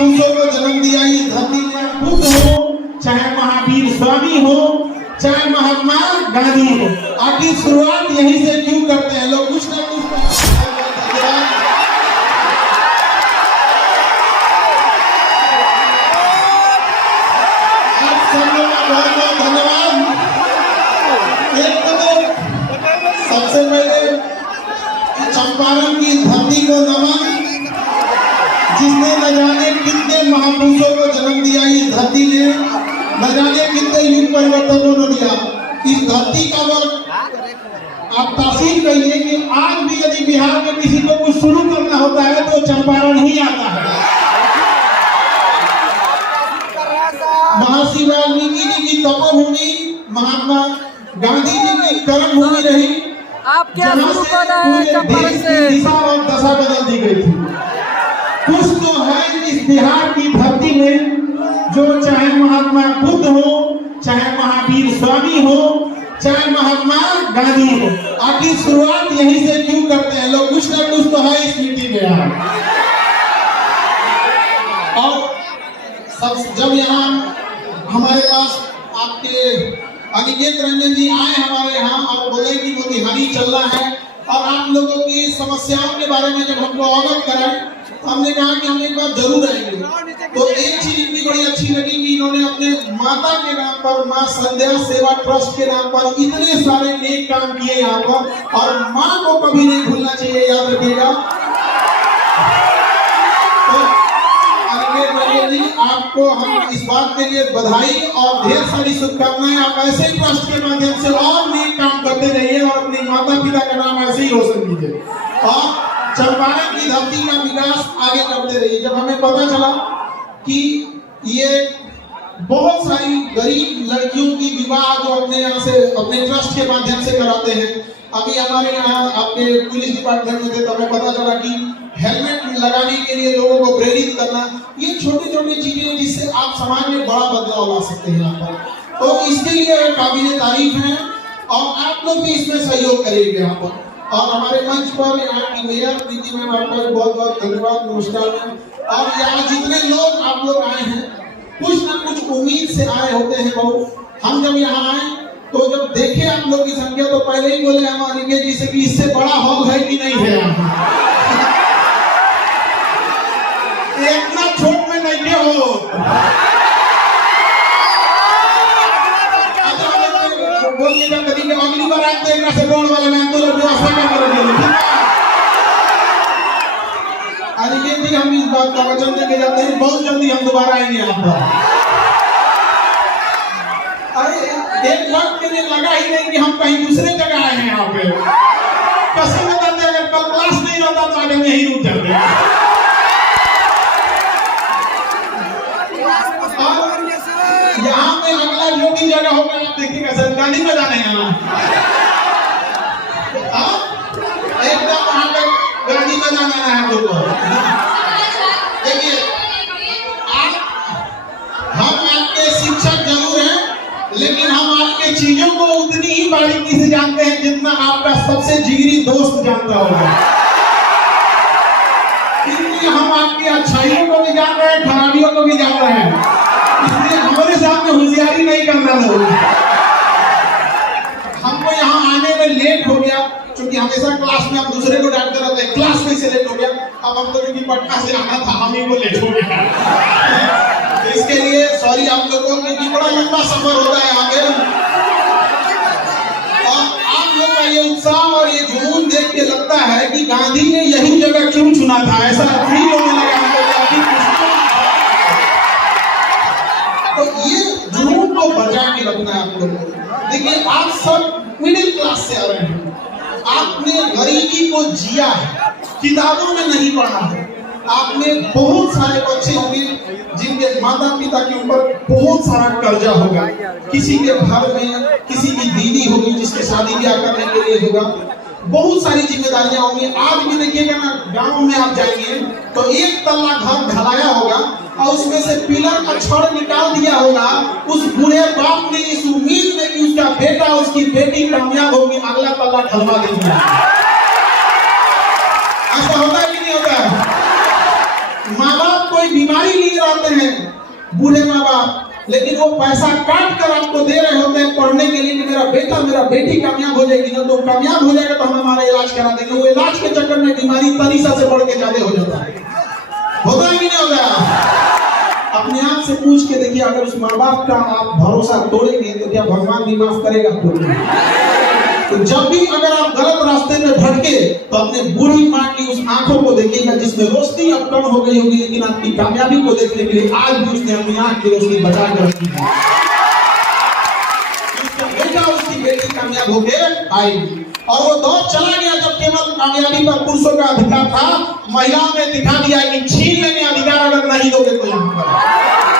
महापुरुषों को जन्म दिया इस धरती में। बुद्ध हो, चाहे महावीर स्वामी हो, चाहे महात्मा गांधी हो, आखिर शुरुआत यहीं से क्यों करते हैं लोग? कुछ ना कुछ आप सब लोग का बहुत बहुत धन्यवाद। एक तो सबसे पहले चंपारण की धरती को नमन, जिसने न जाने कितने महापुरुषों को जन्म दिया इस धरती ने, न जाने कितने युग परिवर्तनों ने दिया इस धरती का वक्त। आप तासीर कहिए कि आज भी यदि बिहार में किसी को कुछ शुरू करना होता है तो चंपारण ही आता है। महर्षि वाल्मीकि जी की तपोभूमि, महात्मा गांधी जी की कर्म भूमि रही, आप क्या शुरू कर रहे हैं चंपारण से? दिशा और दशा बदल दी गई थी। कुछ तो है इस बिहार की धरती में जो चाहे महात्मा बुद्ध हो, चाहे महावीर स्वामी हो, चाहे महात्मा गांधी हो, आखिर शुरुआत यहीं से क्यों करते हैं लोग? कुछ ना कुछ तो है इस मिट्टी में यार। और सब जब यहाँ हमारे पास आपके अनिकेत रंजन जी आए हमारे यहाँ और बोले कि मोतिहारी चलना है और आप लोगों की समस्याओं के बारे में जब हमको अवगत कराए, हमने कहा कि हम एक बार जरूर आएंगे। तो एक चीज इतनी बड़ी अच्छी लगी कि इन्होंने अपने माता के नाम पर, माँ संध्या सेवा ट्रस्ट के नाम पर इतने सारे नेक काम किए यहाँ पर, और माँ को कभी नहीं भूलना चाहिए, याद रखिएगा। तो जी आपको हम इस बात के लिए बधाई और ढेर सारी शुभकामनाएं। आप ऐसे ही ट्रस्ट के माध्यम से और नेक काम करते रहिए और अपने माता पिता का नाम ऐसे ही रोशन कीजिए और चंपारण की धरती का विकास आगे करते रहिए। जब हमें पता चला कि ये बहुत सारी गरीब लड़कियों की विवाह जो अपने यहाँ से अपने ट्रस्ट के माध्यम से कराते हैं, अभी हमारे यहाँ आपके पुलिस डिपार्टमेंट में थे तो हमें पता चला कि हेलमेट लगाने के लिए लोगों को प्रेरित करना, ये छोटी छोटी चीजें जिससे आप समाज में बड़ा बदलाव ला सकते हैं यहाँ पर। तो इसके लिए काबिल तारीफ है और आप लोग भी इसमें सहयोग करेंगे यहाँ पर। और हमारे मंच पर यहाँ की मेयर प्रीति मैम, आपका बहुत बहुत धन्यवाद, नमस्कार मैम। और यहाँ जितने लोग आप लोग आए हैं, कुछ ना कुछ उम्मीद से आए होते हैं बहुत। हम जब यहाँ आए तो जब देखे आप लोग की संख्या तो पहले ही बोले हम अनिकेत जी से कि इससे बड़ा हॉल है कि नहीं है यहाँ। इतना छोट में नहीं के हो। बोलिएगा कभी के अगली बार आए तो एक से बोल वाले मैं तो व्यवस्था कर रही हूँ। अनिकेत जी हम इस बात का वचन देके जाते हैं, बहुत जल्दी हम दोबारा आएंगे यहाँ पर। अरे एक वक्त के लिए लगा ही नहीं कि हम कहीं दूसरे जगह आए हैं यहाँ पे। कसम बताते अगर कल क्लास नहीं रहता तो आगे में यही रुक जाते। यहाँ पे अगला जो भी जगह होगा आप देखिएगा, सर गांधी में जाने एकदम वहां पे गांधी में जाना है हम लोग को। देखिए हम आपके शिक्षक जरूर हैं, लेकिन हम आपके चीजों को उतनी ही बारीकी से जानते हैं जितना आपका सबसे जिगरी दोस्त जानता होगा। इसलिए हम आपकी अच्छाइयों को भी जान रहे हैं, खराबियों को भी जान रहे हैं। इसलिए हमारे सामने होशियारी नहीं करना लोग। हमको यहाँ आने में लेट हो गया क्योंकि हमेशा क्लास में हम दूसरे को डांटते रहते हैं, क्लास में से लेट हो गया। अब हम लोग क्योंकि पटना से आना था, हम ही को लेट हो गया। तो इसके लिए सॉरी आप लोगों को, क्योंकि बड़ा लंबा सफर होता है आगे। और आप लोग का ये उत्साह और ये जुनून देख के लगता है कि गांधी ने यही जगह क्यों चुना था, ऐसा फील होने लगा हमको। तो ये जुनून को बचा के रखना है आप लोगों को। देखिए आप सब मिडिल क्लास से आ रहे हैं, आपने गरीबी को जिया है, किताबों में नहीं पढ़ा है। आपने बहुत सारे बच्चे होंगे जिनके माता पिता के ऊपर बहुत सारा कर्जा होगा, किसी के घर में किसी की दीदी होगी जिसके शादी ब्याह करने के लिए होगा, बहुत सारी जिम्मेदारियां होंगी। आज भी देखिएगा ना, गांव में आप जाएंगे तो एक तल्ला घर ढलाया होगा और उसमें से पिलर का छड़ निकाल दिया होगा। उस बूढ़े बाप ने इस उम्मीद में कि उसका बेटा उसकी बेटी कामयाब होगी, अगला तल्ला ढलवा देंगे। ऐसा होता है कि नहीं होता है? माँ बाप कोई बीमारी लिए रहते हैं बूढ़े माँ बाप, लेकिन वो पैसा काट कर आपको दे रहे होते हैं पढ़ने के लिए कि मेरा बेटा मेरा बेटी कामयाब हो जाएगी, जब तो कामयाब हो जाएगा तो हम हमारा इलाज करा देंगे। वो इलाज के चक्कर में बीमारी तरीसा से बढ़ के ज्यादा हो जाता है। होता है कि नहीं होता? अपने आप से पूछ के देखिए, अगर उस माँ बाप का आप भरोसा तोड़ेंगे तो क्या भगवान भी माफ करेगा आपको? तो जब भी अगर आप गलत रास्ते में भटके तो अपने बूढ़ी माँ की उस आंखों को देखिएगा जिसमें रोशनी अब कम हो गई होगी, लेकिन आपकी कामयाबी को देखने के लिए आज भी उसने अपनी आंख की रोशनी बचा कर रखी है। उसका बेटा उसकी बेटी कामयाब होकर आएगी। और वो दौर चला गया जब केवल कामयाबी पर पुरुषों का अधिकार था, महिलाओं ने दिखा दिया कि छीन लेंगे अधिकार अगर नहीं दोगे तो यहाँ पर